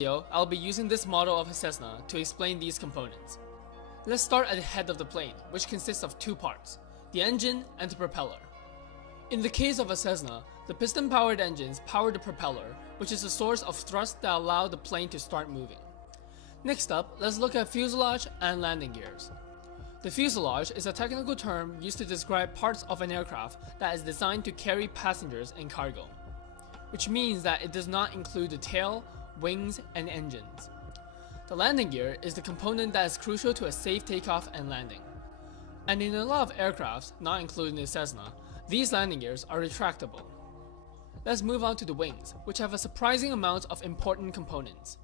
video, I'll be using this model of a Cessna to explain these components. Let's start at the head of the plane, which consists of two parts, the engine and the propeller. In the case of a Cessna, the piston-powered engines power the propeller, which is the source of thrust that allow the plane to start moving. Next up, let's look at fuselage and landing gears. The fuselage is a technical term used to describe parts of an aircraft that is designed to carry passengers and cargo, which means that it does not include the tail, wings, and engines. The landing gear is the component that is crucial to a safe takeoff and landing. And in a lot of aircrafts, not including the Cessna, these landing gears are retractable. Let's move on to the wings, which have a surprising amount of important components.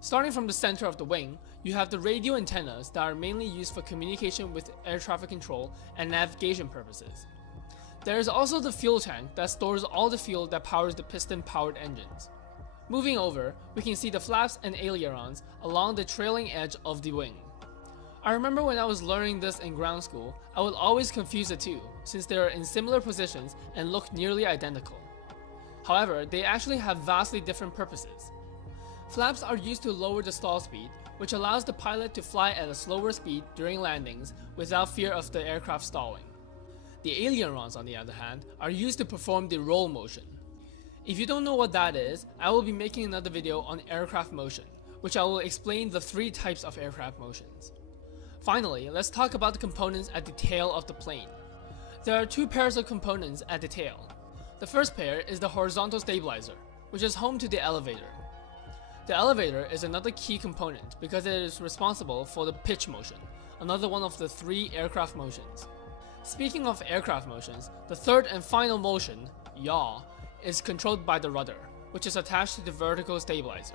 Starting from the center of the wing, you have the radio antennas that are mainly used for communication with air traffic control and navigation purposes. There is also the fuel tank that stores all the fuel that powers the piston-powered engines. Moving over, we can see the flaps and ailerons along the trailing edge of the wing. I remember when I was learning this in ground school, I would always confuse the two, since they are in similar positions and look nearly identical. However, they actually have vastly different purposes. Flaps are used to lower the stall speed, which allows the pilot to fly at a slower speed during landings without fear of the aircraft stalling. The ailerons, on the other hand, are used to perform the roll motion. If you don't know what that is, I will be making another video on aircraft motion, which I will explain the three types of aircraft motions. Finally, let's talk about the components at the tail of the plane. There are two pairs of components at the tail. The first pair is the horizontal stabilizer, which is home to the elevator. The elevator is another key component because it is responsible for the pitch motion, another one of the three aircraft motions. Speaking of aircraft motions, the third and final motion, yaw, is controlled by the rudder, which is attached to the vertical stabilizer.